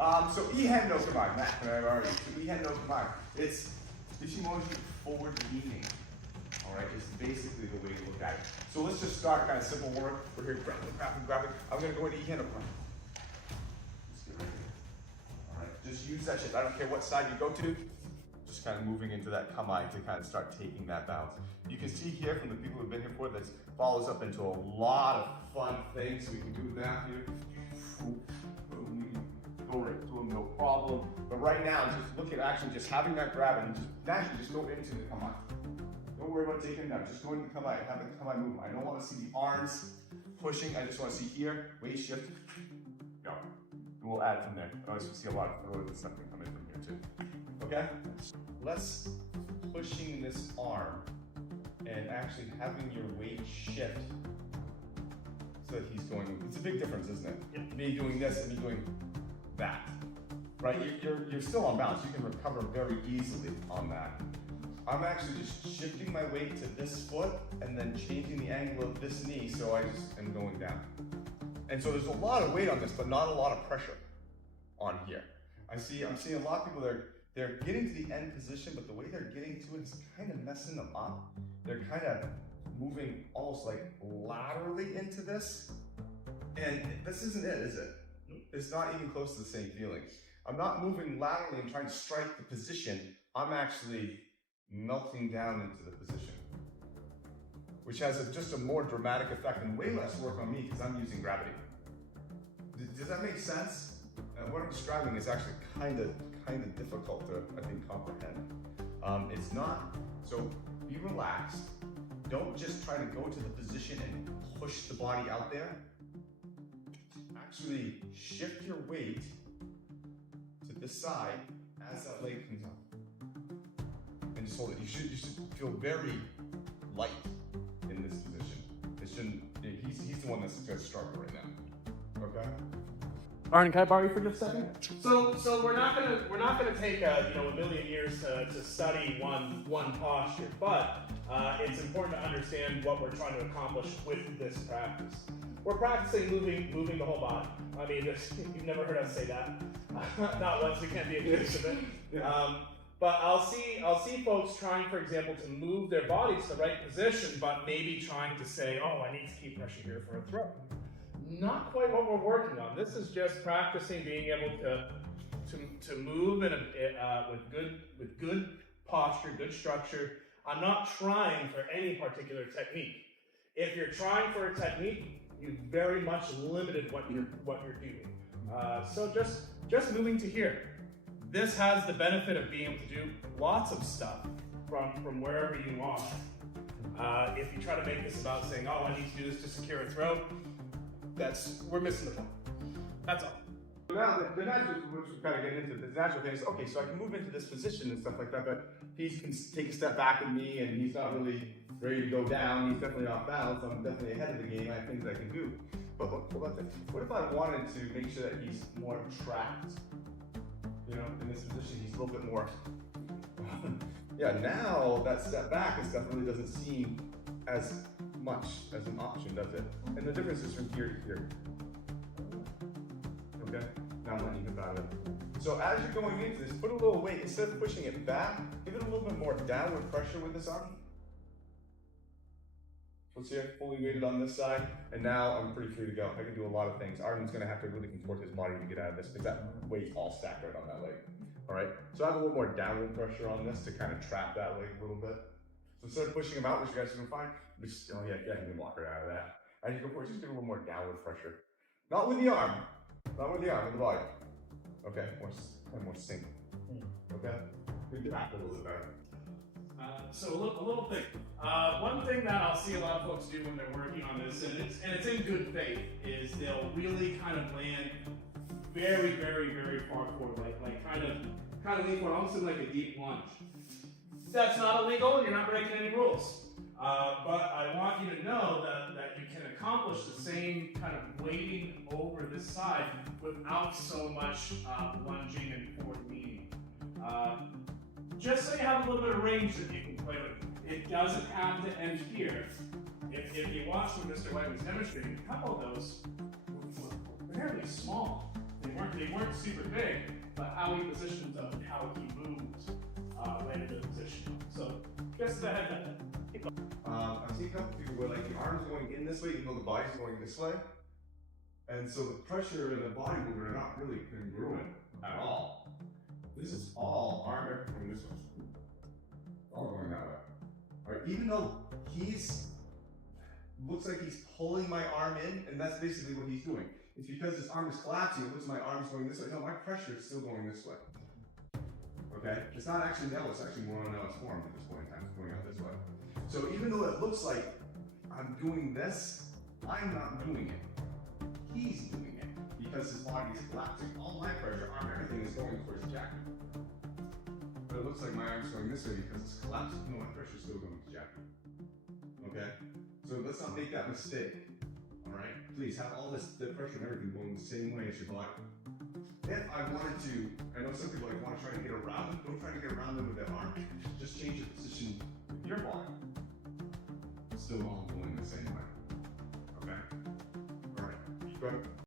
So Ihen No Kamae, Matt, I've already. So Ihen No Kamae. It's Ishimoji forward leaning. Alright, it's basically the way to look at it. So let's just start kind of simple work. We're here grabbing. I'm gonna go into Ihen No Kamae. Just get ready. Alright, just use that shit. I don't care what side you go to. Just kind of moving into that kamae to kind of start taking that bounce. You can see here from the people who've been here before, this follows up into a lot of fun things. So we can do that here. Go right to them, no problem. But right now, just look at actually just having that grab and just naturally just go into the kamae. Don't worry about taking it down. Just go into the kamae. Have the kamae move. I don't want to see the arms pushing. I just want to see here, weight shift. Go. And we'll add from there. I always see a lot of throws and stuff can come in from here too. Okay? Let's pushing this arm and actually having your weight shift so that he's going. It's a big difference, isn't it? Yep. Me doing this and me doing that. Right? You're still on balance. You can recover very easily on that. I'm actually just shifting my weight to this foot and then changing the angle of this knee so I just am going down. And so there's a lot of weight on this, but not a lot of pressure on here. I'm seeing a lot of people they're getting to the end position, but the way they're getting to it is kind of messing them up. They're kind of moving almost like laterally into this. And this isn't it, is it? It's not even close to the same feeling. I'm not moving laterally and trying to strike the position. I'm actually melting down into the position, which has just a more dramatic effect and way less work on me because I'm using gravity. Does that make sense? What I'm describing is actually kind of difficult to, I think, comprehend. It's not. So be relaxed. Don't just try to go to the position and push the body out there. Actually shift your weight to this side as that leg comes up. And just hold it. You should feel very light in this position. It shouldn't. He's the one that's going to struggle right now. Okay. Arden, can I borrow you for just a second? So we're not gonna take a million years to study one posture, but it's important to understand what we're trying to accomplish with this practice. We're practicing moving the whole body. I mean, you've never heard us say that. Not once. We can't be accused of it. But I'll see folks trying, for example, to move their body to the right position, but maybe trying to say, oh, I need to keep pressure here for a throw. Not quite what we're working on. This is just practicing being able to move with good posture, good structure. I'm not trying for any particular technique. If you're trying for a technique, you've very much limited what you're doing. So just moving to here. This has the benefit of being able to do lots of stuff from wherever you are. If you try to make this about saying, oh, I need to do this to secure a throw, we're missing the point. That's all. So now the natural, which we're kind of getting into, the natural thing is, okay, so I can move into this position and stuff like that, but he can take a step back at me and he's not really ready to go down. He's definitely off balance. I'm definitely ahead of the game. I have things I can do. But what if I wanted to make sure that he's more trapped? You know, in this position, he's a little bit more. Yeah, now that step back and stuff really doesn't seem as much as an option, does it? And the difference is from here to here. Okay? Now I'm letting you about it. So as you're going into this, put a little weight. Instead of pushing it back, give it a little bit more downward pressure with this arm. Let's see, I'm fully weighted on this side, and now I'm pretty free to go. I can do a lot of things. Arden's gonna have to really contort his body to get out of this because that weight's all stacked right on that leg. All right, so I have a little more downward pressure on this to kind of trap that leg a little bit. So instead of pushing him out, which you guys are gonna find, just, oh yeah, you can walk her out of that. As you go forward, just give a little more downward pressure. Not with the arm, with the body. Okay, more sync. Okay, we can act a little bit better. So a little thing. One thing that I'll see a lot of folks do when they're working on this, and it's in good faith, is they'll really kind of land very, very, very far forward, like kind of lean forward, almost in like a deep lunge. That's not illegal, and you're not breaking any rules. But I want you to know that you can accomplish the same kind of weighting over this side without so much lunging and forward leaning. Just so you have a little bit of range that you can play with. It doesn't have to end here. If you watch what Mr. White was demonstrating, a couple of those were fairly small. They weren't super big, but how he positions them and how he moves landed the position. So just ahead of that. I've seen a couple people where like the arm's going in this way, even though the body's going this way. And so the pressure and the body movement are not really congruent at all. This is all arm going this way. All going that way. Alright, even though looks like he's pulling my arm in, and that's basically what he's doing. It's because his arm is collapsing, it looks like my arm's going this way. No, my pressure is still going this way. Okay? It's not actually L, it's actually more on L's form at this point in time. It's going out this way. So even though it looks like I'm doing this, I'm not doing it. He's doing it because his body is collapsing. All my pressure, arm, everything is going towards Jackie. But it looks like my arm's going this way because it's collapsing. No, my pressure's still going to Jackie. Okay? So let's not make that mistake. Alright? Please have all the pressure and everything going the same way as your body. If I wanted to, I know some people like want to try to get around them. Don't try to get around them with that arm. Just change your position with your body. Still all going the same way. Okay? Alright. Go ahead.